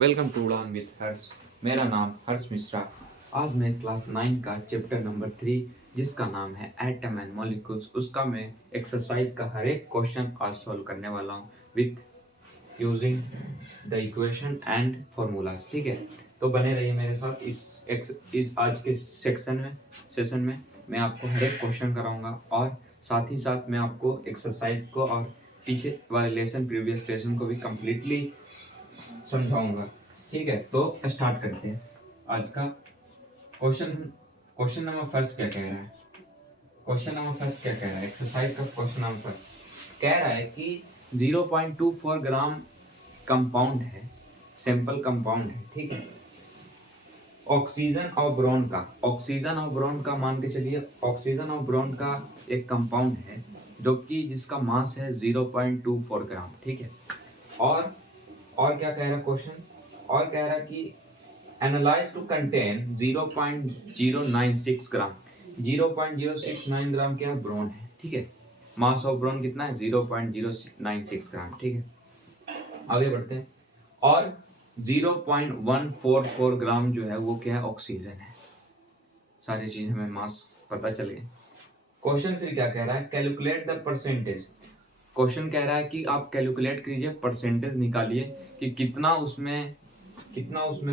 Welcome to उड़ान with हर्ष। मेरा नाम हर्ष मिश्रा। आज मैं क्लास 9 का चैप्टर नंबर 3 जिसका नाम है एटम एंड मॉलिक्यूल्स उसका मैं एक्सरसाइज का हर एक क्वेश्चन आज सॉल्व करने वाला हूँ with using the equation and formulas. ठीक है, तो बने रहिए मेरे साथ इस आज के सेशन में मैं आपको हर एक क्वेश्चन कराऊंगा और साथ ही साथ मैं आपको एक्सरसाइज को और पीछे वाले लेसन प्रीवियस लेसन को भी कम्प्लीटली समझाऊंगा। ठीक है, तो स्टार्ट करते हैं आज का क्वेश्चन। क्वेश्चन नंबर फर्स्ट क्या कह रहा है? क्वेश्चन नंबर फर्स्ट क्या कह रहा है? एक्सरसाइज का क्वेश्चन नंबर फर्स्ट कह रहा है कि 0.24 ग्राम कंपाउंड है, सैंपल कंपाउंड है। ठीक है, ऑक्सीजन और ब्रोन का मान के चलिए, ऑक्सीजन और ब्रोन का एक कंपाउंड है जो कि जिसका मास है 0.24 ग्राम। ठीक है, और क्या कह रहा है क्वेश्चन? और कह रहा है कि एनालाइज टू कंटेन 0.096 ग्राम। 0.069 ग्राम क्या ब्रोन है। ठीक है, मास ऑफ ब्रोन कितना है? 0.096 ग्राम। ठीक है, आगे बढ़ते हैं। और 0.144 ग्राम जो है वो क्या है? ऑक्सीजन है। सारी चीज हमें मास पता चल गई। क्वेश्चन फिर क्या कह रहा है? Calculate the percentage. क्वेश्चन कह रहा है कि आप कैलकुलेट कीजिए, परसेंटेज निकालिए कि कितना उसमें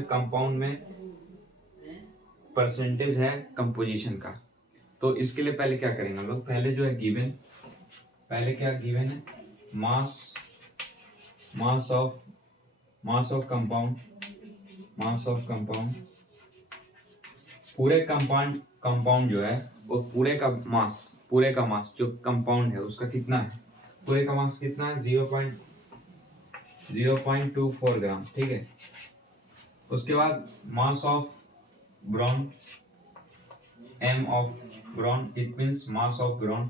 कंपाउंड में परसेंटेज है कंपोजिशन का। तो इसके लिए पहले क्या करेंगे हम लोग? पहले जो है पहले क्या गिवन है? मास मास ऑफ कंपाउंड पूरे कंपाउंड जो है वो पूरे का मास जो कंपाउंड है उसका कितना है? पूरे का मास कितना है? 0.24 ग्राम। ठीक है, उसके बाद mass of boron, M of boron, it means mass of boron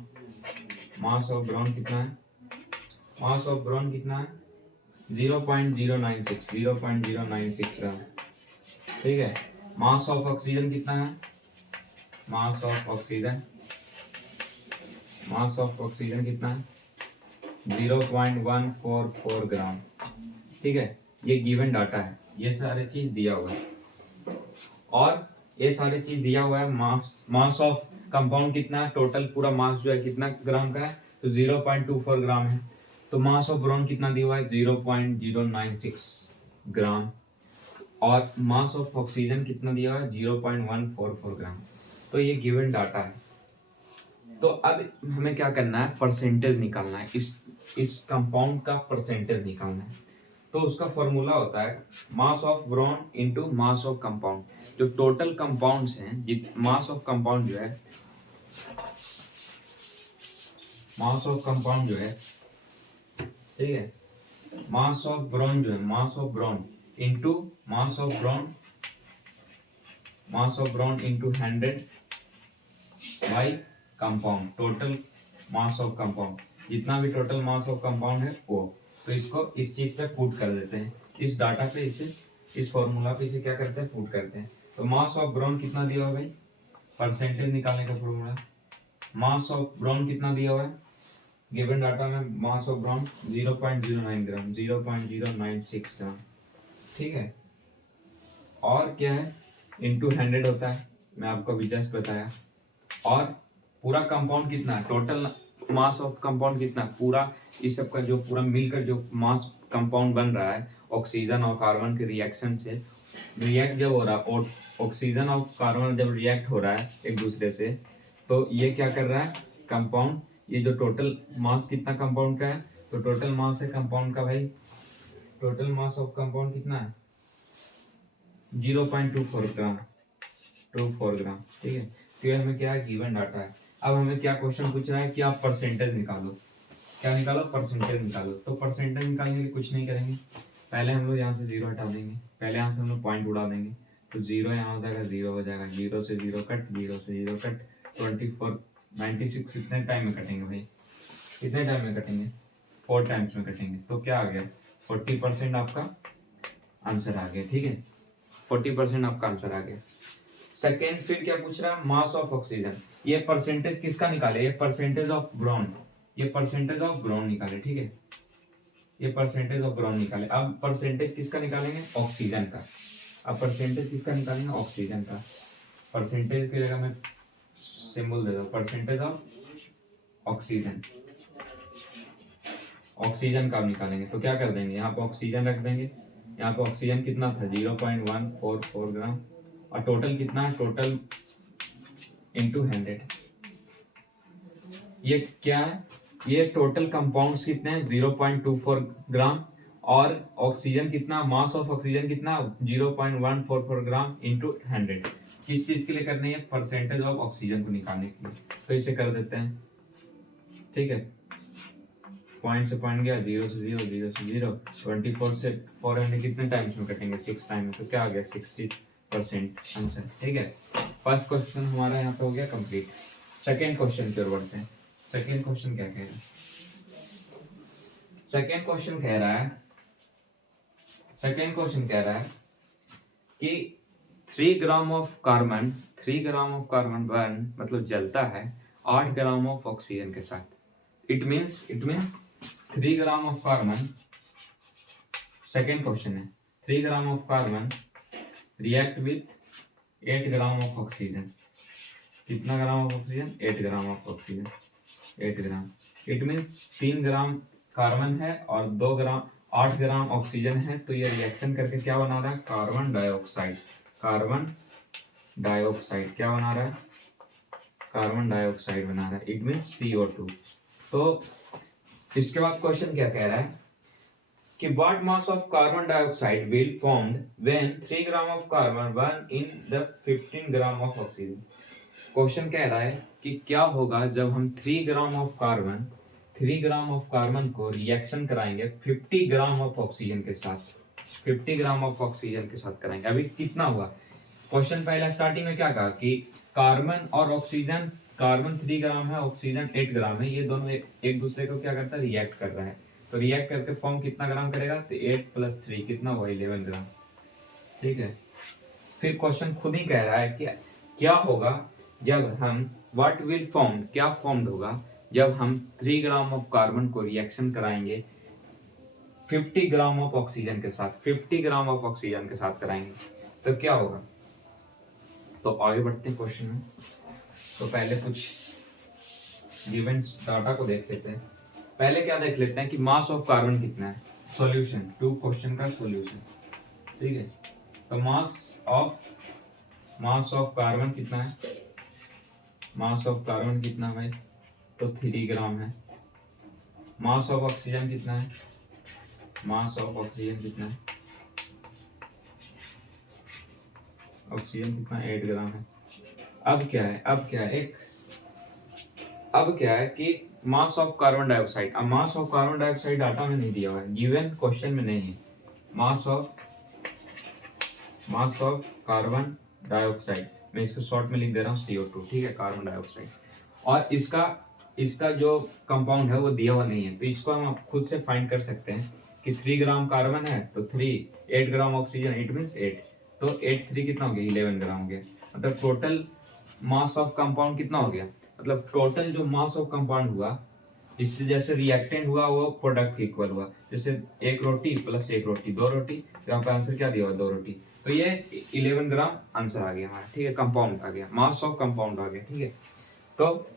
कितना है? मास ऑफ ब्रोन कितना है? 0.096 ग्राम। ठीक है, मास ऑफ ऑक्सीजन कितना है? मास ऑफ ऑक्सीजन कितना है? 0.144 ग्राम। ठीक है, ये गिवन डाटा है, ये सारे चीज दिया हुआ है और ये सारे चीज दिया हुआ है। मास ऑफ कंपाउंड कितना है? टोटल पूरा मास जो है कितना ग्राम का है? तो 0.24 ग्राम है। तो मास ऑफ ब्रोन कितना दिया हुआ है? 0.096 ग्राम। और मास ऑफ ऑक्सीजन कितना दिया हुआ है? 0.144 ग्राम। तो ये गिवन डाटा है। तो अब हमें क्या करना है? परसेंटेज निकालना है, इस कंपाउंड का परसेंटेज निकालना है। तो उसका फॉर्मूला होता है mass of boron into mass of compound. जो टोटल कंपाउंड्स हैं, मास ऑफ कंपाउंड जो है, मास ऑफ कंपाउंड जो है, ठीक है, मास ऑफ ब्रोन जो है, mass of boron into mass of boron into 100 by compound. Total mass of compound, जितना भी टोटल मास ऑफ कंपाउंड है वो। तो इसको इस चीज पे पुट कर देते हैं, इस डाटा पे, इस फॉर्मूला पे इसे क्या करते हैं? पुट करते हैं। तो मास ऑफ ब्रोन कितना दिया हुआ है भाई? परसेंटेज निकालने का फॉर्मूला, मास ऑफ ब्रोन कितना दिया हुआ है गिवन डाटा में? मास ऑफ ब्रोन 0.09 ग्राम, 0.096 ग्राम। ठीक है, और क्या है? इनटू 100 होता है, मैं आपको अभी जस्ट बताया। और पूरा कंपाउंड कितना है? टोटल मास ऑफ कंपाउंड कितना? पूरा इस सब का जो पूरा मिलकर जो मास कंपाउंड बन रहा है ऑक्सीजन और कार्बन के रिएक्शन से, रिएक्ट जब हो रहा है, ऑक्सीजन और कार्बन जब रिएक्ट हो रहा है एक दूसरे से, तो ये क्या कर रहा है? कंपाउंड, ये जो टोटल मास कितना कंपाउंड का है? तो टोटल मास है कंपाउंड का भाई, टोटल मास ऑफ कंपाउंड कितना है? 0.24 ग्राम, 24 ग्राम। ठीक है, तो ये हमें क्या है? गिवन डाटा है। अब हमें क्या क्वेश्चन पूछ रहा है कि आप परसेंटेज निकालो। क्या निकालो? परसेंटेज निकालो। तो परसेंटेज निकालने के लिए कुछ नहीं करेंगे, पहले हम लोग यहाँ से जीरो हटा देंगे, पहले यहाँ से हम लोग पॉइंट उड़ा देंगे। तो जीरो यहाँ हो जाएगा, जीरो हो जाएगा, जीरो से जीरो कट, जीरो से जीरो कट। 24 96 कितने टाइम में कटेंगे भाई? कितने टाइम में कटेंगे? 4 टाइम्स में कटेंगे। तो क्या आ गया? 40% आपका आंसर आ गया। ठीक है, 40% आपका आंसर आ गया। सेकेंड फिर क्या पूछ रहा है? Mass of oxygen. ये परसेंटेज किसका निकाले? ये परसेंटेज ऑफ ब्रोन, ये परसेंटेज ऑफ ब्रोन निकाले। ठीक है, ये परसेंटेज ऑफ ब्रोन निकाले। अब परसेंटेज किसका निकालेंगे? ऑक्सीजन का। अब परसेंटेज किसका निकालेंगे? ऑक्सीजन का। परसेंटेज की जगह में सिंबल दे दो, परसेंटेज ऑफ ऑक्सीजन। ऑक्सीजन का निकालेंगे तो क्या कर देंगे, यहाँ पे ऑक्सीजन रख देंगे। यहाँ पे ऑक्सीजन कितना था? 0.144 ग्राम। और टोटल कितना है? Total into 100। ये क्या है? ये टोटल कंपाउंड्स कितने हैं? 0.24 ग्राम। और ऑक्सीजन कितना, मास ऑफ ऑक्सीजन कितना? 0.144 ग्राम इंटू 100। किस चीज के लिए करनी है? परसेंटेज ऑफ ऑक्सीजन को निकालने के लिए। तो इसे कर देते हैं, ठीक है। पॉइंट से पॉइंट गया, 0 से 0, 0 से 0, 24 से 400 कितने टाइम्स में कटेंगे? 6 टाइम में। तो क्या आ गया? 60% आंसर, ठीक है। फर्स्ट क्वेश्चन हमारा यहाँ पे हो गया कंप्लीट। सेकेंड क्वेश्चन की ओर बढ़ते हैं। सेकेंड क्वेश्चन क्या कह रहा है? सेकेंड क्वेश्चन कह रहा है कि 3 ग्राम ऑफ कार्बन बर्न मतलब जलता है 8 ग्राम ऑफ ऑक्सीजन के साथ। It means 3 gram of carbon, second question है, 3 gram of carbon react with 8 gram of oxygen. कितना gram of oxygen? 8 gram of oxygen, 8 gram. It means 3 gram carbon है और 8 gram oxygen है। तो ये reaction करके क्या बना रहा है? Carbon dioxide. क्या बना रहा है? कार्बन डाइऑक्साइड बना रहा है। It means CO2। तो इसके बाद क्वेश्चन क्या कह रहा है कि what mass of carbon dioxide will formed when 3 gram of carbon burn in the 15 gram of oxygen. Question कह रहा है कि क्या होगा जब हम 3 ग्राम ऑफ कार्बन को रिएक्शन कराएंगे 50 ग्राम ऑफ ऑक्सीजन के साथ। 50 ग्राम ऑफ ऑक्सीजन के साथ कराएंगे। अभी कितना हुआ? क्वेश्चन पहला स्टार्टिंग में क्या कहा कि कार्बन और ऑक्सीजन, कार्बन 3 ग्राम है, ऑक्सीजन 8 ग्राम है, ये दोनों एक दूसरे को क्या करता है? रिएक्ट कर रहा है। तो रिएक्ट करके फॉर्म कितना ग्राम करेगा? तो 8 + 3 कितना हुआ? 11 ग्राम, ठीक है। फिर क्वेश्चन खुद ही कह रहा है कि क्या होगा जब हम व्हाट विल फॉर्म, क्या फॉर्म्ड होगा जब हम 3 ग्राम ऑफ कार्बन को रिएक्शन कराएंगे 50 ग्राम ऑफ ऑक्सीजन के साथ। 50 ग्राम ऑफ ऑक्सीजन के साथ कराएंगे तो क्या होगा? तो आगे बढ़ते हैं क्वेश्चन में। तो पहले कुछ गिवन डाटा को देख लेते हैं। पहले क्या देख लेते हैं कि मास ऑफ कार्बन कितना है। सॉल्यूशन टू क्वेश्चन का सॉल्यूशन, ठीक है। तो मास ऑफ कार्बन कितना है? मास ऑफ कार्बन कितना भाई? तो 3 ग्राम है। मास ऑफ ऑक्सीजन कितना है? मास ऑफ ऑक्सीजन कितना है? ऑक्सीजन कितना? 8 ग्राम है। अब क्या है कि मास ऑफ कार्बन डाइऑक्साइड। अब mass of carbon dioxide data में नहीं दिया हुआ है, गिवन क्वेश्चन में नहीं है। मास ऑफ कार्बन डाइऑक्साइड, मैं इसको शॉर्ट में लिख दे रहा हूँ CO2, ठीक है, कार्बन डाइऑक्साइड। और इसका जो कंपाउंड है वो दिया हुआ नहीं है, तो इसको हम खुद से फाइंड कर सकते हैं कि 3 ग्राम कार्बन है तो 8 ग्राम ऑक्सीजन, इट मींस 8। तो 8 3 कितना हो गया? 11 ग्राम हो गया। मतलब टोटल मास ऑफ कंपाउंड कितना हो गया? मतलब टोटल जो मास ऑफ कंपाउंड हुआ, इससे जैसे रिएक्टेंट हुआ वो प्रोडक्ट इक्वल हुआ। जैसे 1 रोटी + 1 रोटी 2 रोटी, यहाँ पे आंसर क्या दिया हुआ? 2 रोटी। तो ये 11 ग्राम आंसर आ गया हमारा, ठीक है, कंपाउंड आ गया, मास ऑफ कंपाउंड आ गया, ठीक है। तो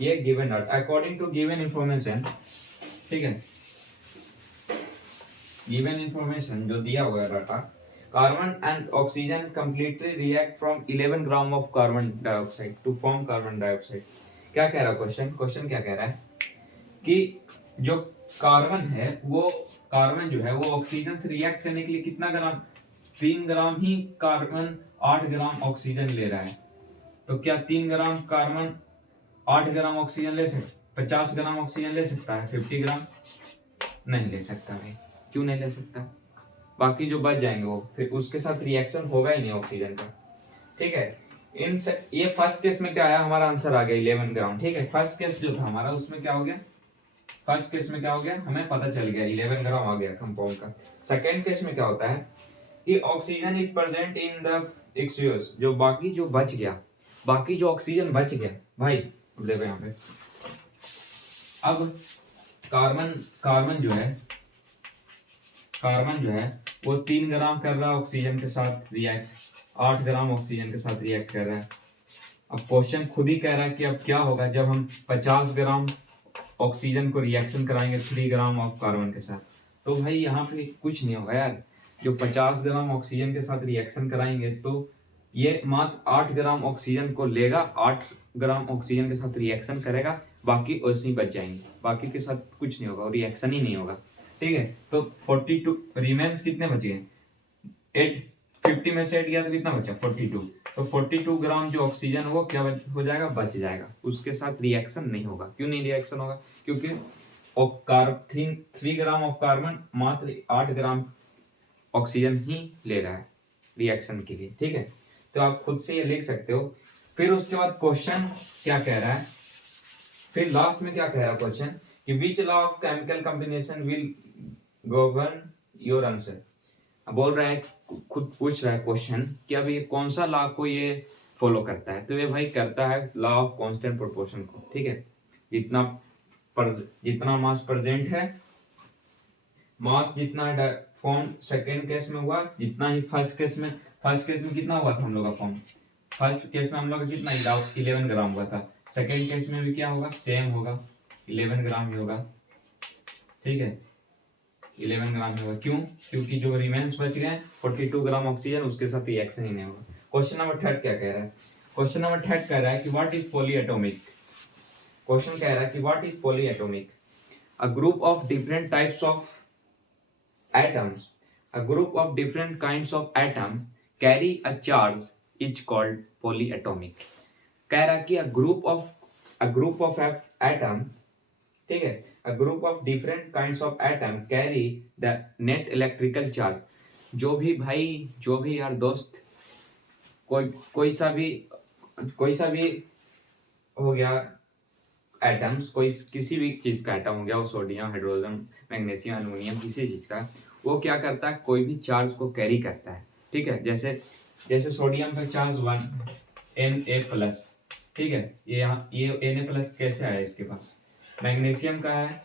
ये given data according to given information, ठीक है, गिवन इंफॉर्मेशन जो दिया हुआ है data, carbon and oxygen completely react from 11 gram of carbon dioxide to form carbon dioxide. क्या कह रहा है क्वेश्चन क्या कह रहा है कि जो कार्बन जो है वो ऑक्सीजन से रिएक्ट करने के लिए कितना ग्राम? 3 ग्राम ही कार्बन 8 ग्राम ऑक्सीजन ले रहा है। तो क्या 3 ग्राम कार्बन 8 ग्राम ऑक्सीजन ले सकता? 50 ग्राम ऑक्सीजन ले सकता है? 50 ग्राम नहीं ले सकता भाई। क्यों नहीं ले सकता? बाकी जो बच जाएंगे वो फिर उसके साथ रिएक्शन होगा ही नहीं ऑक्सीजन का, ठीक है। ये फर्स्ट केस में क्या आया? हमारा आंसर आ गया 11 ग्राम, ठीक है। फर्स्ट केस जो था हमारा उसमें क्या हो गया? फर्स्ट केस में क्या हो गया? हमें पता चल गया 11 ग्राम आ गया कंपाउंड का। सेकेंड केस में क्या होता है कि oxygen is present in the excess, जो ऑक्सीजन बच गया भाई, देखो यहाँ पे। अब कार्बन जो है कार्बन जो है वो 3 ग्राम कर रहा है ऑक्सीजन के साथ रिएक्ट, 8 ग्राम ऑक्सीजन के साथ रिएक्ट कर रहा है। अब क्वेश्चन खुद ही कह रहा है कि अब क्या होगा जब हम 50 ग्राम ऑक्सीजन को रिएक्शन कराएंगे 3 ग्राम ऑफ कार्बन के साथ। तो भाई यहाँ पे कुछ नहीं होगा यार, जो 50 ग्राम ऑक्सीजन के साथ रिएक्शन कराएंगे तो ये मात्र 8 ग्राम ऑक्सीजन को लेगा, 8 ग्राम ऑक्सीजन के साथ रिएक्शन करेगा, बाकी वैसे ही बच जाएंगे, बाकी के साथ कुछ नहीं होगा, रिएक्शन ही नहीं होगा। ठीक है, तो 42 रिमेन्स कितने बच गए, 8, 50 में से 8 गया तो कितना बचा 42। तो 42 ग्राम जो ऑक्सीजन वो क्या हो जाएगा, बच जाएगा, उसके साथ रिएक्शन नहीं होगा। क्यों नहीं रिएक्शन होगा, क्योंकि 3 ग्राम ऑफ कार्बन मात्र 8 ग्राम ऑक्सीजन ही ले रहा है रिएक्शन के लिए। ठीक है, तो आप खुद से ये लिख सकते हो। फिर उसके बाद क्वेश्चन क्या कह रहा है, फिर लास्ट में क्या कह रहा है क्वेश्चन कि which law of chemical combination will govern your answer. बोल रहा है, खुद पूछ रहा है क्वेश्चन कि अब ये कौन सा लॉ को ये फॉलो करता है, तो ये भाई करता है लॉ ऑफ कांस्टेंट प्रोपोर्शन को। ठीक है, जितना मास प्रेजेंट है, मास जितना फॉर्म सेकेंड केस में हुआ जितना ही फर्स्ट केस में कितना हुआ था हम लोग का फॉर्म, फर्स्ट केस में हम लोग का कितना 11 ग्राम हुआ था, सेकेंड केस में भी क्या होगा, सेम होगा, 11 ग्राम ही होगा। ठीक है, 11 ग्राम होगा। क्यों, क्योंकि जो रिमेन्स बच गए 42 ग्राम ऑक्सीजन, उसके साथ रिएक्शन ही नहीं होगा। क्वेश्चन नंबर 3 क्या कह रहा है, क्वेश्चन नंबर 3 कह रहा है कि व्हाट इज पॉलीएटॉमिक। क्वेश्चन कह रहा है कि what is polyatomic, a group of different types of atoms, a group of different kinds of atom carry a charge is called polyatomic। कह रहा कि a group of atom, ठीक है, a group of different kinds of atom carry the net electrical charge। जो भी यार दोस्त कोई सा भी हो गया एटम्स, कोई किसी भी चीज का एटम हो गया, वो सोडियम, हाइड्रोजन, मैग्नीशियम, एल्युमिनियम, किसी चीज का, वो क्या करता है, कोई भी चार्ज को कैरी करता है। ठीक है, जैसे सोडियम पे चार्ज 1 Na+, ठीक है, ये यहाँ ये Na+ कैसे आया इसके पास, मैग्नीशियम का है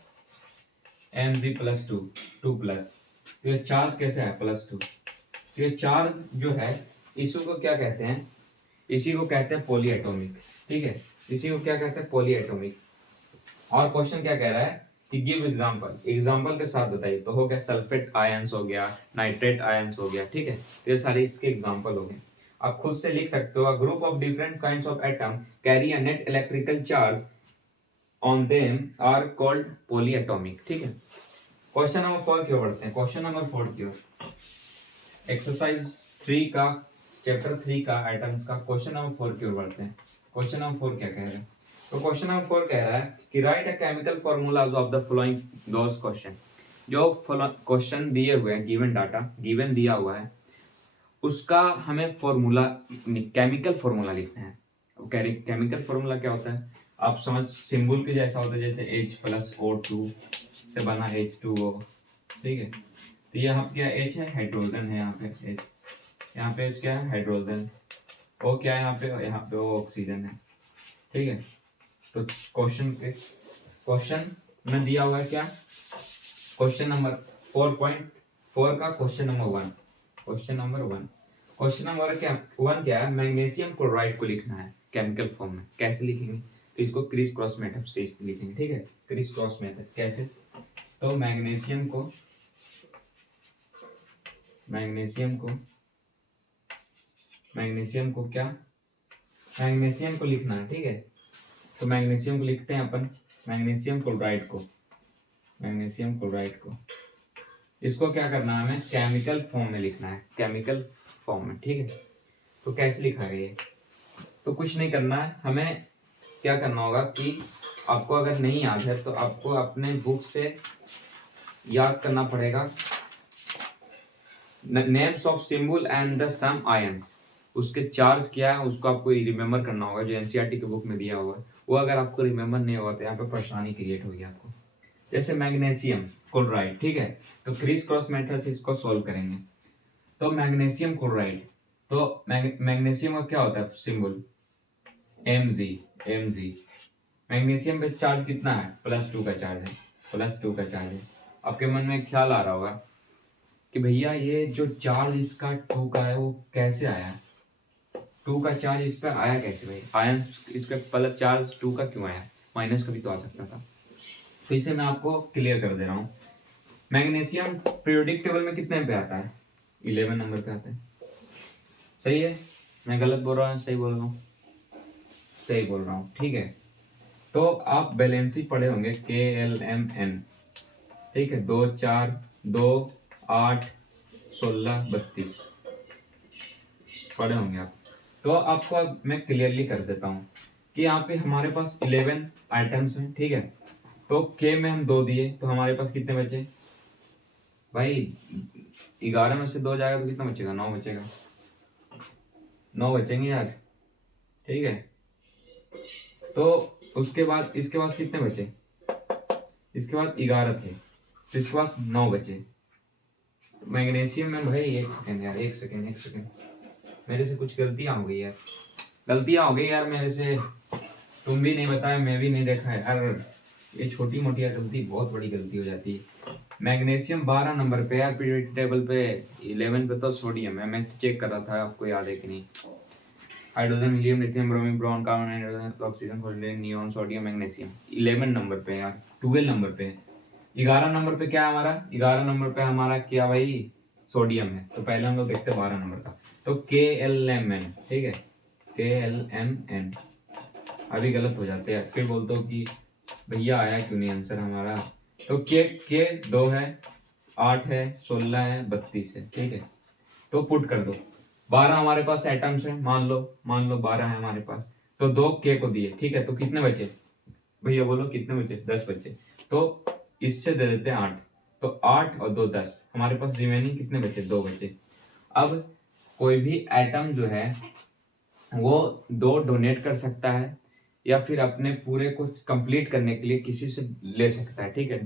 Mg+2 2+, तो ये चार्ज कैसे आया +2। तो ये चार्ज जो है इसी को क्या कहते हैं, इसी को कहते हैं पॉलीएटॉमिक। ठीक है, इसी को क्या कहते हैं, पॉलीएटॉमिक। और क्वेश्चन क्या कह रहा है कि गिव एग्जांपल के साथ बताइए। तो हो गया सल्फेट आयंस हो गया, नाइट्रेट आयंस हो गया। ठीक है, तो ये सारे इसके एग्जांपल हो गए। आप खुद से लिख सकते हो, a group of different kinds of atom carry a net electrical charge on them are called polyatomic. ठीक है, क्वेश्चन नंबर 4 की ओर बढ़ते हैं। क्वेश्चन नंबर 4 की ओर, एक्सरसाइज 3 का चैप्टर 3 का एटम्स का क्वेश्चन नंबर 4 की ओर बढ़ते हैं। क्वेश्चन नंबर 4 क्या कह रहा है, तो क्वेश्चन नंबर 4 कह रहा है कि right a chemical formulas of the following those question. जो क्वेश्चन दिए हुए हैं, गिवन दिया हुआ है, उसका हमें फॉर्मूला, केमिकल फॉर्मूला लिखना है। केमिकल फॉर्मूला क्या होता है, आप समझ, सिंबल के जैसा होता है, जैसे H+O2 से बना H2O। ठीक है, तो यहाँ क्या H है, हाइड्रोजन है, यहाँ पे H क्या है, हाइड्रोजन, O क्या है, यहाँ पे O ऑक्सीजन है। ठीक है, तो क्वेश्चन में दिया हुआ है क्या, क्वेश्चन नंबर 4.4 का क्वेश्चन नंबर 1, क्वेश्चन नंबर 1 क्या है, मैग्नीशियम क्लोराइड को लिखना है केमिकल फॉर्म में। कैसे लिखेंगे, तो इसको क्रिस क्रॉस मेथड से लिखेंगे। ठीक है, क्रिस क्रॉस मेथड कैसे, तो मैग्नीशियम को लिखना है। ठीक है, तो मैग्नीशियम को लिखते हैं अपन, मैग्नीशियम क्लोराइड को इसको क्या करना है, हमें केमिकल फॉर्म में लिखना है, केमिकल फॉर्म में। ठीक है, तो कैसे लिखा गया ये, तो कुछ नहीं करना है, हमें क्या करना होगा कि आपको अगर नहीं याद है तो आपको अपने बुक से याद करना पड़ेगा, names of symbol and the some ions, उसके चार्ज क्या है उसको आपको रिमेम्बर करना होगा, जो एनसीईआरटी की बुक में दिया हुआ है वो अगर आपको रिमेम्बर नहीं होगा तो यहाँ पे परेशानी क्रिएट होगी आपको। जैसे मैग्नीशियम क्लोराइड, ठीक है, तो क्रिस क्रॉस मेथड से इसको सॉल्व करेंगे। तो मैग्नीशियम क्लोराइड, तो मैग्नीशियम का क्या होता है सिंबल, Mg। मैग्नीशियम पे चार्ज कितना है, +2 का चार्ज है, आपके मन में ख्याल आ रहा होगा कि भैया ये जो चार्ज इसका 2 का है वो कैसे आया, 2 का चार्ज इस पर आया कैसे भाई, आयंस इसका प्लस चार्ज 2 का क्यों आया, माइनस का भी तो आ सकता था। तो इसे मैं आपको क्लियर कर दे रहा हूँ। मैग्नीशियम पीरियोडिक टेबल में कितने पे आता है, 11 नंबर पे आता है। सही है, मैं गलत बोल रहा हूँ सही बोल रहा हूँ, सही बोल रहा हूँ, ठीक है। तो आप बैलेंसी पढ़े होंगे KLMN, ठीक है, 2 4 2 8 16 32 पढ़े होंगे आप। तो आपको अब मैं क्लियरली कर देता हूँ कि यहाँ पे हमारे पास 11 आइटम्स हैं, ठीक है। तो K में हम 2 दिए तो हमारे पास कितने बचे भाई, 11 में से 2 जाएगा तो कितना बचेगा, 9 बचेगा, 9 बचेंगे यार, ठीक है। तो उसके बाद इसके पास कितने बचे, इसके बाद 11 थे तो इसके बाद 9 बचे। मैग्नीशियम में भाई एक सेकेंड यार, एक सेकेंड मेरे से कुछ गलतियां हो गई यार, गलतियां हो गई यार मेरे से, तुम भी नहीं बताया मैं भी नहीं देखा यार, ये छोटी मोटी गलती बहुत बड़ी गलती हो जाती है। मैग्नीशियम 12 नंबर पे यार पीरियोडिक टेबल पे, 11 पे तो सोडियम है, मैं चेक कर रहा था आपको याद है कि नहीं। Hydrogen helium lithium bromine boron carbon hydrogen oxygen phosphate neon sodium magnesium 11 number पे यार, 12 नंबर पे। 11 नंबर पे क्या है हमारा, 11 नंबर पे हमारा क्या भाई, सोडियम है। तो पहले हम लोग देखते हैं 12 नंबर का, तो KLMN, ठीक है, KLMN। अभी गलत हो जाते हैं फिर बोलते हो कि भैया आया क्यों नहीं आंसर हमारा। तो के 2 है, 8 है, 16 है, 32 है, ठीक है। तो पुट कर दो, 12 हमारे पास एटम्स है, मान लो 12 है हमारे पास, तो 2 K को दिए, ठीक है। तो कितने बचे भैया, बोलो कितने बचे, 10 बचे। तो इससे दे देते हैं 8, तो 8 और 2 10, हमारे पास रिमेनिंग कितने बचे, 2 बचे। अब कोई भी एटम जो है वो 2 डोनेट कर सकता है या फिर अपने पूरे को कंप्लीट करने के लिए किसी से ले सकता है, ठीक है।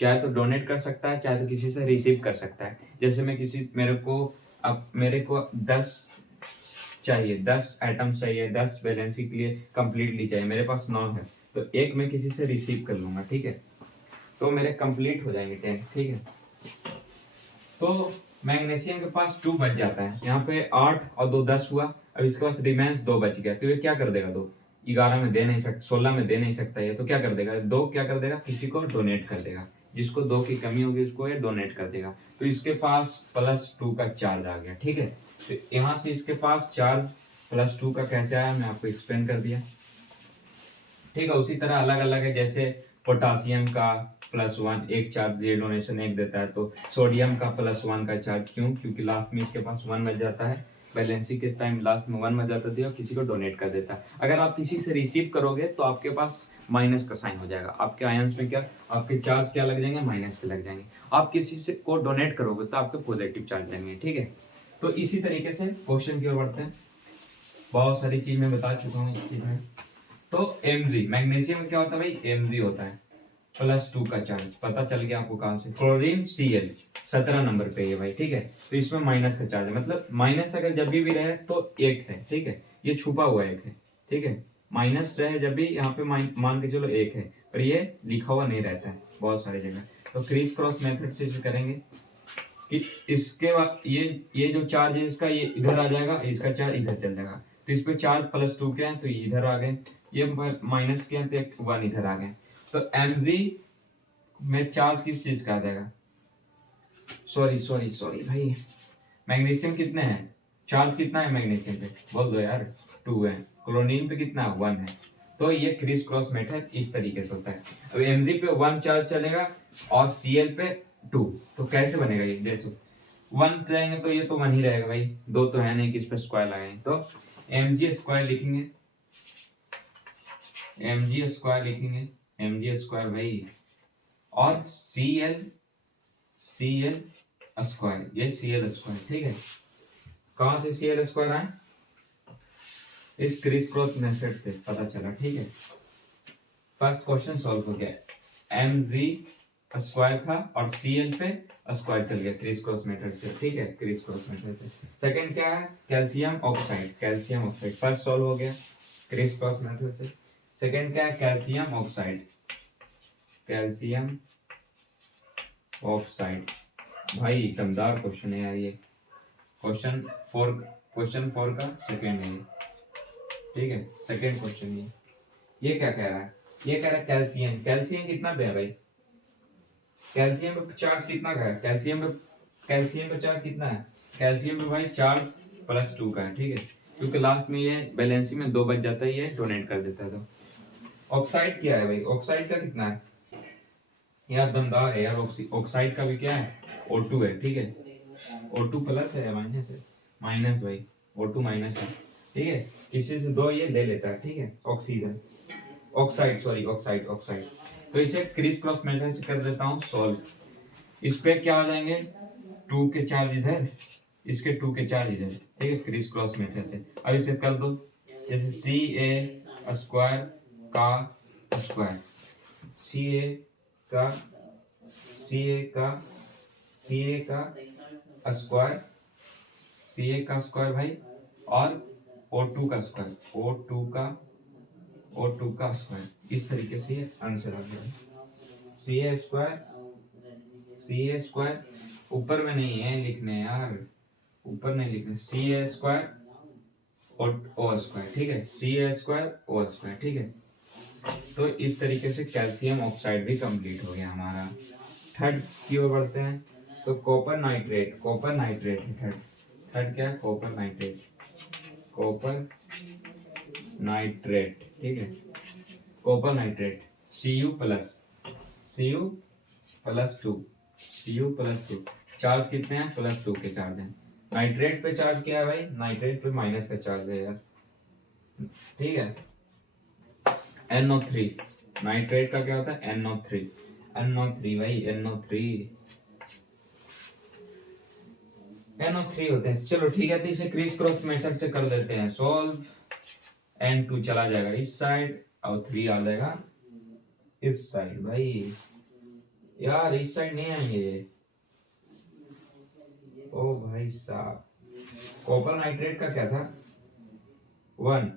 चाहे तो डोनेट कर सकता है, चाहे तो किसी से रिसीव कर सकता है। जैसे मैं किसी मेरे को 10 चाहिए, 10 आइटम्स चाहिए, 10 वैलेंसी के लिए कंप्लीटली चाहिए, मेरे पास 9 है, तो एक मैं किसी से रिसीव कर लूंगा, ठीक है। तो मेरे कंप्लीट हो जाएंगे 10, ठीक है। तो मैग्नीशियम के पास 2 बच जाता है, यहाँ पे 8 और 2 10 हुआ। अब इसके पास रिमेंस 2 बच गया, तो ये क्या कर देगा, 2 11 में दे नहीं सकता, 16 में दे नहीं सकता ये, तो क्या कर देगा, 2 क्या कर देगा, किसी को डोनेट कर देगा, जिसको 2 की कमी होगी उसको ये डोनेट कर देगा। तो इसके पास +2 का चार्ज आ गया, ठीक है। तो यहाँ से इसके पास चार्ज +2 का कैसे आया मैं आपको एक्सप्लेन कर दिया, ठीक है। उसी तरह अलग अलग है, जैसे पोटासियम का +1 एक चार्ज, ये डोनेशन एक देता है। तो सोडियम का +1 का चार्ज, क्यों, क्योंकि लास्ट में इसके पास 1 बच जाता है, बैलेंसिंग के टाइम लास्ट में 1 बच जाता है और किसी को डोनेट कर देता है। अगर आप किसी से रिसीव करोगे तो आपके पास माइनस का साइन हो जाएगा, आपके आयंस में क्या, आपके चार्ज क्या लग जाएंगे, माइनस के लग जाएंगे। आप किसी से को डोनेट करोगे तो आपके पॉजिटिव चार्ज लगेंगे, ठीक है। तो इसी तरीके से क्वेश्चन की ओर बढ़ते हैं, बहुत सारी चीज मैं बता चुका हूँ इस चीज में। तो Mg मैग्नीशियम में क्या होता है भाई, Mg होता है, +2 का चार्ज, पता चल गया आपको कहां से। क्लोरीन Cl 17 नंबर पे है भाई, ठीक है। तो इसमें माइनस का चार्ज है, मतलब माइनस अगर जब भी रहे तो 1 है, ठीक है, ये छुपा हुआ 1 है, ठीक है। माइनस रहे जब भी यहाँ पे मान के चलो 1 है, पर ये लिखा हुआ नहीं रहता है बहुत सारी जगह। तो क्रिस क्रॉस मेथड से करेंगे कि इसके बाद ये जो चार्ज है इसका, ये इधर आ जाएगा, इसका चार्ज इधर चल जाएगा। तो इस पे चार्ज +2 के हैं तो ये इधर आ गए, ये माइनस के हैं तो 1 इधर आ गए। तो Mg में चार्ज किस चीज का आ जाएगा, सॉरी भाई, मैग्नीशियम कितने हैं, चार्ज कितना है मैग्नीशियम पे, बोल दो यार, 2 है। क्लोरीन पे कितना, 1 है। तो ये क्रिस क्रॉस मेथड इस तरीके से होता है। अब Mg पे 1 चार्ज चलेगा और Cl पे 2, तो कैसे बनेगा ये, देखो 1 रहेंगे तो ये तो 1 ही रहेगा भाई, 2 तो है नहीं कि इस पे स्क्वायर लगाएंगे, तो Mg स्क्वायर लिखेंगे, Mg स्क्वायर लिखेंगे, Mg स्क्वायर भाई, और Cl स्क्वायर, ये Cl स्क्वायर, ठीक है। कहां से Cl स्क्वायर आए, इस क्रिस क्रॉस मेथड से पता चला, ठीक है। फर्स्ट क्वेश्चन सॉल्व हो गया, Mg स्क्वायर था और Cl पे स्क्वायर चल गया क्रिस क्रॉस मेथड से, ठीक है, क्रिस क्रॉस मेथड से। सेकंड क्या है, कैल्शियम ऑक्साइड, फर्स्ट सॉल्व हो गया क्रिस क्रॉस मेथड से। सेकंड क्या है, कैल्शियम ऑक्साइड, भाई दमदार क्वेश्चन है यार ये। क्वेश्चन 4 का सेकंड है ये, ठीक है, सेकंड क्वेश्चन ये क्या कह रहा है? ये कह रहा है कैल्शियम, कैल्शियम कितना पे है भाई? कैल्शियम पे चार्ज कितना का है? कैल्शियम पे चार्ज कितना है? कैल्शियम पे भाई चार्ज +2 का है, ठीक है, क्योंकि लास्ट में ये बैलेंसिंग में 2 बच जाता है, ये डोनेट कर देता है। तो ऑक्साइड क्या है भाई? ऑक्साइड का कितना है यार? दमदार है यार। ऑक्साइड का भी क्या है? O2 है, ठीक है, O2 प्लस है या माइनस है? माइनस भाई, O2 माइनस है, ठीक है, किसी से 2 ये ले लेता है, ठीक है, oxygen, oxide, sorry oxide, oxide. तो इसे क्रिस क्रॉस मेथड से कर देता हूँ सॉल्व। इस पे क्या हो जाएंगे? 2 के चार्ज इधर, इसके 2 के चार्ज इधर, ठीक है, क्रिस क्रॉस मेथड से। अब इसे कर दो, जैसे Ca स्क्वायर का स्क्वायर, Ca का स्क्वायर, Ca का स्क्वायर भाई, और O2 का स्क्वायर, O2 का स्क्वायर। इस तरीके से ये आंसर आ गया। Ca स्क्वायर ऊपर में नहीं है लिखने यार, ऊपर नहीं लिखने, Ca स्क्वायर और O स्क्वायर, ठीक है, Ca स्क्वायर O स्क्वायर, ठीक है। तो इस तरीके से कैल्शियम ऑक्साइड भी कंप्लीट हो गया हमारा। थर्ड की ओर बढ़ते हैं। तो कॉपर नाइट्रेट है थर्ड क्या है? कॉपर नाइट्रेट, ठीक है, कॉपर नाइट्रेट Cu+2 चार्ज कितने हैं? +2 के चार्ज हैं। नाइट्रेट पे चार्ज क्या है भाई? नाइट्रेट पे माइनस का चार्ज है यार, ठीक है। NO3, नाइट्रेट का क्या होता है? NO3 भाई, NO3 होते हैं। चलो ठीक है, तो इसे क्रिस क्रॉस मेथड से कर देते हैं सॉल्व। N2 चला जाएगा इस साइड और 3 आ जाएगा इस साइड। भाई यार इस साइड नहीं आएंगे। ओ भाई साहब, कॉपर नाइट्रेट का क्या था? 1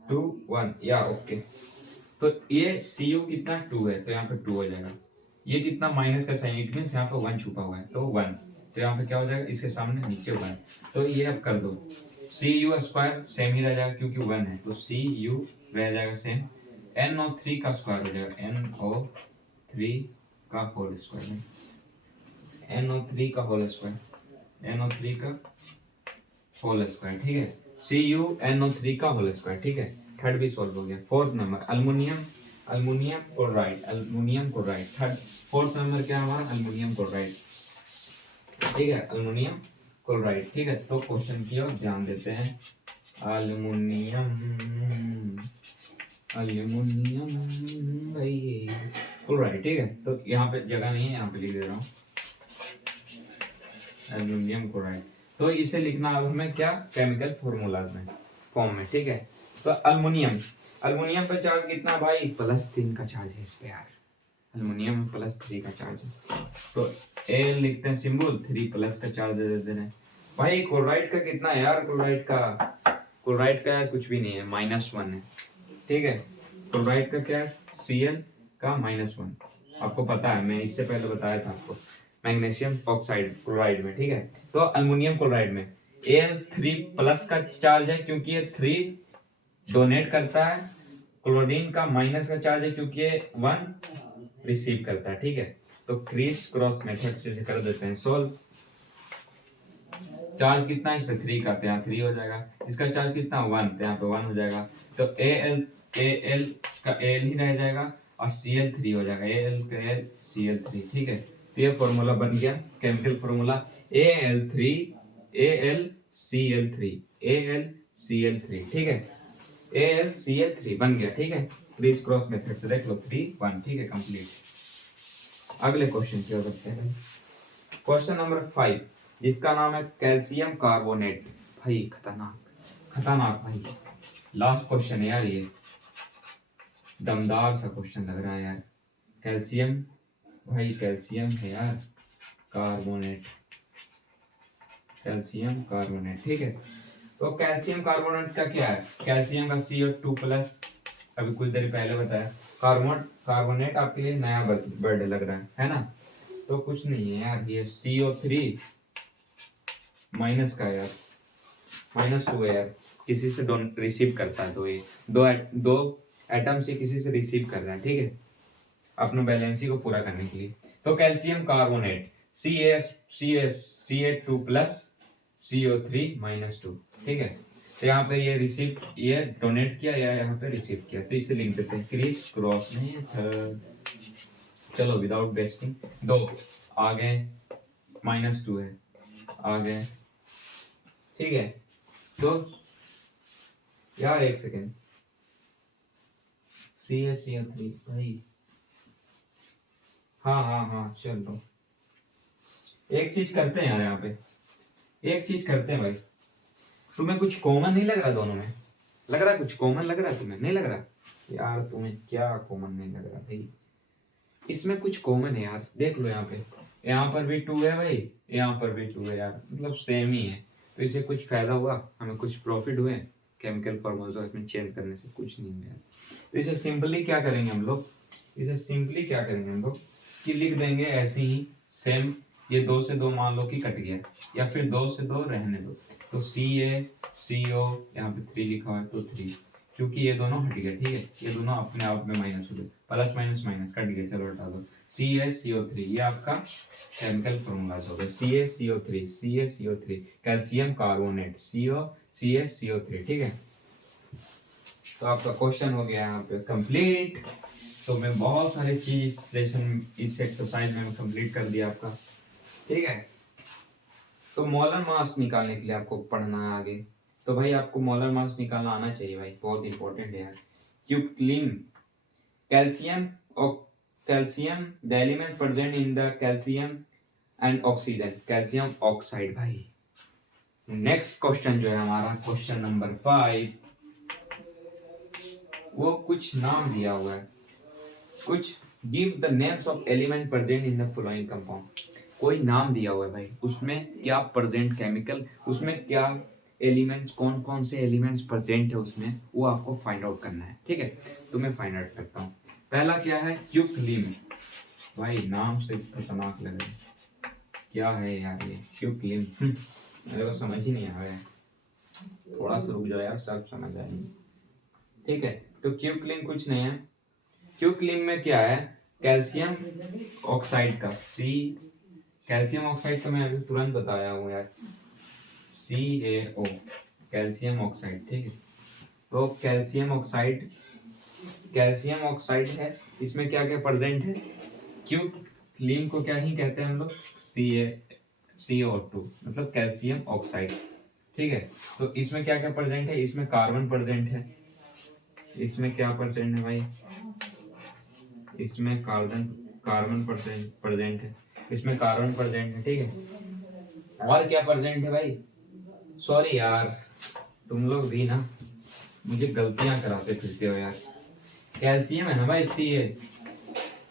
2 1 या ओके। तो ये Cu कितना 2 है, तो यहाँ पे 2 हो जाएगा। ये कितना माइनस का साइन, इट मीन्स यहाँ पे 1 छुपा हुआ है, तो 1, तो यहाँ पे क्या हो जाएगा? इसके सामने नीचे 1। तो ये अब कर दो, Cu स्क्वायर सेम ही रह जाएगा क्योंकि 1 है, तो Cu रह जाएगा सेम। NO3 का स्क्वायर हो जाएगा, NO3 का होल स्क्वायर, NO3 का होल स्क्वायर, ठीक है, CuNO3 का होल स्क्वायर, ठीक है। थर्ड भी सॉल्व हो गया। Fourth number aluminium chloride. Fourth number क्या है हमारा? अल्मुनियम क्लोराइड, ठीक है, अल्मुनियम क्लोराइड, ठीक है। तो क्वेश्चन की ओर ध्यान देते हैं। अल्मुनियम भाई क्लोराइड, ठीक है। तो यहाँ पे जगह नहीं है, यहाँ पे लिख दे रहा हूँ एल्युमिनियम क्लोराइड। तो इसे लिखना अब हमें क्या? केमिकल फॉर्मूला में, फॉर्म में, ठीक है। तो अल्युमिनियम पे चार्ज कितना भाई? +3 का चार्ज है इस पे यार, अल्युमिनियम +3 का चार्ज है। तो ए लिखते हैं सिंबल, 3+ का चार्ज दे देते हैं भाई। क्लोराइड का कितना है यार? क्लोराइड का यार कुछ भी नहीं है, -1 है, ठीक है। क्लोराइड का क्या है? Cl का -1, आपको पता है, मैं इससे पहले बताया था आपको, मैग्नीशियम ऑक्साइड क्लोराइड में, ठीक है। तो अल्युमिनियम क्लोराइड में Al3+ का चार्ज है क्योंकि ये 3 डोनेट करता है, क्लोरीन का माइनस का चार्ज है क्योंकि ये 1 रिसीव करता है, ठीक है। तो क्रिस क्रॉस मेथड से कर देते हैं सॉल्व। चार्ज कितना है इस पे? 3 का, तो यहाँ 3 हो जाएगा। इसका चार्ज कितना? 1, तो यहाँ पे 1 हो जाएगा। तो Al का Al ही रह जाएगा और Cl3 हो जाएगा, Al का Al Cl3, ठीक है। तो ये फॉर्मूला बन गया, केमिकल फॉर्मूला AlCl3, ठीक है, AlCl3 बन गया, ठीक है। क्रिस क्रॉस मेथड से देख लो, 3 1, ठीक है, कंप्लीट। अगले क्वेश्चन की ओर बढ़ते हैं। क्वेश्चन नंबर 5, जिसका नाम है कैल्शियम कार्बोनेट। भाई खतरनाक भाई, लास्ट क्वेश्चन है यार, ये दमदार सा क्वेश्चन लग रहा है यार। कैल्शियम भाई, कैल्शियम है यार, कार्बोनेट, ठीक है। तो कैल्शियम कार्बोनेट का क्या है? कैल्शियम का CO2+, अभी कुछ देर पहले बताया। कार्बोनेट आपके लिए नया वर्ड लग रहा है ना। तो कुछ नहीं है यार, ये CO3 माइनस का है यार, -2 है यार, किसी से रिसीव करता है, तो ये दो एटम से किसी से रिसीव कर रहा है, ठीक है, अपना बैलेंसी को पूरा करने के लिए। तो calcium carbonate CA2 plus CO3 -2, ठीक है। तो यहाँ पे ये डोनेट किया या यहाँ पे रिसीव किया, तो इसे लिख देते हैं क्रिस क्रॉस मेथड। चलो विदाउट वेस्टिंग, दो आ गए, -2 है आ गए, ठीक है। तो यार एक सेकेंड, CaCO3 भाई, हाँ चलो एक चीज करते हैं यार, यहाँ पे एक चीज करते हैं भाई, तुम्हें कुछ कॉमन नहीं लग रहा दोनों में? लग रहा कुछ कॉमन लग रहा है तुम्हें? नहीं लग रहा यार, तुम्हें क्या कॉमन नहीं लग रहा भाई? इसमें कुछ कॉमन है यार, देख लो यहाँ पे, यहाँ पर भी 2 है भाई, यहाँ पर भी 2 है यार, मतलब सेम ही है। तो इसे कुछ फायदा हुआ, हमें कुछ प्रॉफिट हुए केमिकल फॉर्मूला में चेंज करने से? कुछ नहीं हुआ। तो इसे सिंपली क्या करेंगे हम लोग, कि लिख देंगे ऐसे ही सेम, ये 2 से 2 मान लो कि कट गया, या फिर 2 से 2 रहने दो, तो CaCO यहाँ पे 3 लिखा हुआ है, तो 3, क्योंकि ये दोनों हट गए, ठीक है, ये दोनों अपने आप में माइनस हो गए, प्लस माइनस माइनस कट गए, चलो हटा दो। CaCO3 ये आपका केमिकल फॉर्मूला हो गया, CaCO3 कैल्शियम कार्बोनेट CaCO3, ठीक है। तो आपका क्वेश्चन हो गया यहाँ पे कंप्लीट। तो मैं बहुत सारे चीज लेसन इस एक्सरसाइज में कंप्लीट कर दिया आपका, ठीक है। तो मोलर मास निकालने के लिए आपको पढ़ना है आगे, तो भाई आपको मोलर मास निकालना आना चाहिए भाई, बहुत इंपॉर्टेंट है यार। क्यूक्लिन कैल्शियम और calcium the element present in the calcium and oxygen calcium oxide भाई। नेक्स्ट क्वेश्चन जो है हमारा क्वेश्चन नंबर 5, वो कुछ नाम दिया हुआ है, कुछ give the names of element present in the following compound, कोई नाम दिया हुआ है भाई, उसमें क्या प्रेजेंट केमिकल, उसमें क्या एलिमेंट्स, कौन कौन से एलिमेंट्स प्रेजेंट है उसमें, वो आपको फाइंड आउट करना है, ठीक है। तो मैं फाइंड आउट करता हूँ। पहला क्या है, क्यूक्लिन, भाई नाम से खतरनाक लग रहा है, क्या है यार ये क्यूक्लिन, मेरे को समझ ही नहीं आ रहा है, थोड़ा सा रुक जाओ यार, सब समझ आएंगे, ठीक है। तो क्यूक्लिन कुछ नहीं है, क्यूक्लिन में क्या है, कैल्शियम ऑक्साइड का कैल्शियम ऑक्साइड तो मैं अभी तुरंत बताया हूँ यार, CaO कैल्शियम ऑक्साइड, ठीक है। तो कैल्शियम ऑक्साइड है, इसमें क्या क्या प्रेजेंट है, क्यूक्लिन को क्या ही कहते हैं हम लोग, CO2 मतलब कैल्शियम ऑक्साइड, ठीक है। तो इसमें क्या क्या प्रेजेंट है, इसमें कार्बन प्रेजेंट है, इसमें क्या प्रेजेंट है भाई, इसमें कार्बन प्रेजेंट है, इसमें कार्बन प्रेजेंट है, ठीक है। और क्या प्रेजेंट है भाई, सॉरी यार तुम लोग भी ना मुझे गलतियां कराते फिरते हो यार, कैल्शियम है ना भाई, CA,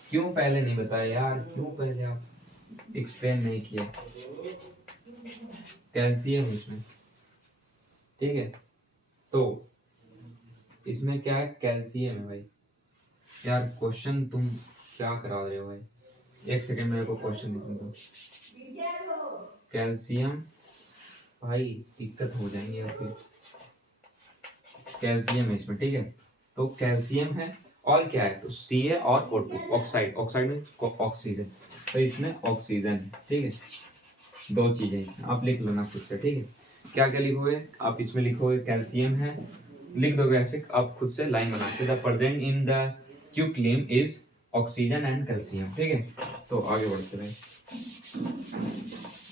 क्यों पहले नहीं बताया यार, क्यों पहले आप एक्सप्लेन नहीं किया, कैल्शियम इसमें, ठीक है। तो इसमें क्या है, कैल्शियम है भाई। यार क्वेश्चन तुम क्या करा रहे हो भाई, एक सेकेंड मेरे को क्वेश्चन लिखने दो। कैल्शियम भाई दिक्कत हो जाएंगे आपके, कैल्शियम है इसमें, ठीक है। तो कैल्शियम है और क्या है, तो Ca और O2 ऑक्साइड में ऑक्सीजन, तो इसमें ऑक्सीजन है, ठीक है। दो चीजें इसमें आप लिख लो ना खुद से, ठीक है। क्या क्या लिखोगे आप, इसमें लिखोगे कैल्शियम है, लिख दोगे ऐसे आप खुद से लाइन बना के, द प्रेजेंट इन द क्यूक्लिन इज ऑक्सीजन एंड कैल्शियम, ठीक है। तो आगे बढ़ते रहे,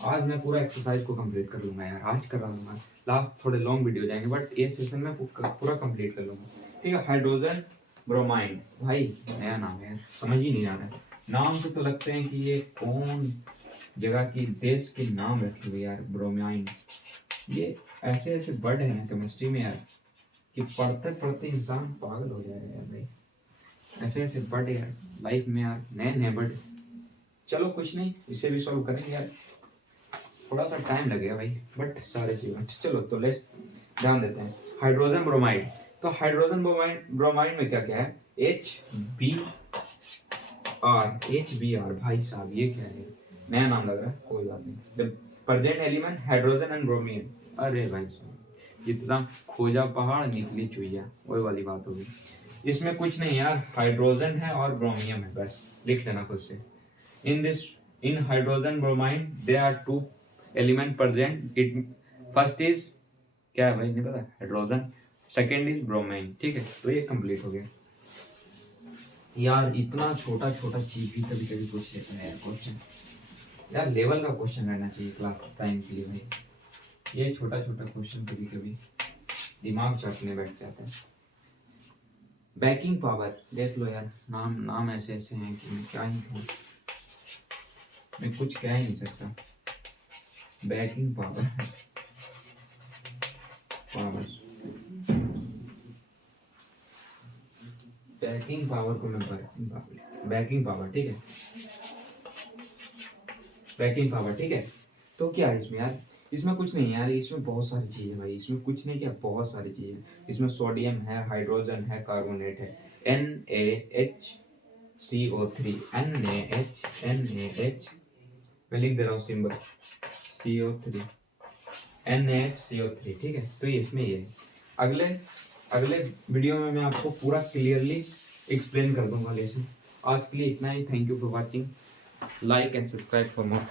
आज मैं पूरा एक्सरसाइज को कंप्लीट कर लूंगा यार, आज करा लूंगा, लास्ट थोड़े लॉन्ग वीडियो जाएंगे बट ये सेशन में पूरा कंप्लीट कर लूंगा, ठीक है। हाइड्रोजन ब्रोमाइड भाई नया नाम है यार, समझ ही नहीं आ रहा है, नाम से तो लगते हैं कि ये कौन जगह की देश के नाम रखे हुए यार, ब्रोमाइड, ये ऐसे ऐसे वर्ड है ना केमिस्ट्री में यार कि पढ़ते पढ़ते इंसान पागल हो जाएगा यार भाई, ऐसे ऐसे वर्ड यार लाइफ में यार, नए नए वर्ड। चलो कुछ नहीं, इसे भी सॉल्व करेंगे यार, थोड़ा सा टाइम लगेगा भाई बट सारे चीजें। चलो तो लेट्स ध्यान देते हैं, हाइड्रोजन ब्रोमाइड, तो हाइड्रोजन ब्रोमाइड में क्या क्या है, Hb HBr भाई साहब ये क्या है, नया नाम लग रहा है, कोई बात नहीं। The present element hydrogen and bromine. अरे भाई साहब जितना खोजा पहाड़ निकली चुईया, वही वाली बात होगी। इसमें कुछ नहीं यार, हाइड्रोजन है और ब्रोमियम है, बस लिख लेना खुद से। In hydrogen bromine there are two element present. It first is क्या है भाई नहीं पता, हाइड्रोजन, सेकेंड इज ब्रोमाइन, ठीक है। तो ये कंप्लीट हो गया यार। इतना छोटा छोटा चीज भी कभी कभी पूछ लेता है यार क्वेश्चन, यार लेवल का क्वेश्चन रहना चाहिए क्लास टाइम के लिए भाई। ये छोटा छोटा क्वेश्चन कभी कभी दिमाग चाटने बैठ जाता है। बैकिंग पावर देख लो यार, नाम ऐसे ऐसे हैं कि मैं क्या ही कहूँ, मैं कुछ कह ही नहीं सकता। बैकिंग पावर बैकिंग पावर को मैं बैकिंग पावर, ठीक है, बैकिंग पावर, ठीक है। तो क्या है इसमें यार, इसमें कुछ नहीं है यार, इसमें बहुत सारी चीज है भाई, इसमें कुछ नहीं क्या, बहुत सारी चीज है। इसमें सोडियम है, हाइड्रोजन है, कार्बोनेट है, NaHCO3, NaH मैं लिख दे रहा हूँ सिंबल CO3, NaHCO3, ठीक है। तो ये इसमें ये अगले अगले वीडियो में मैं आपको पूरा क्लियरली एक्सप्लेन कर दूंगा लेसन। आज के लिए इतना ही। Thank you for watching, like and subscribe for more.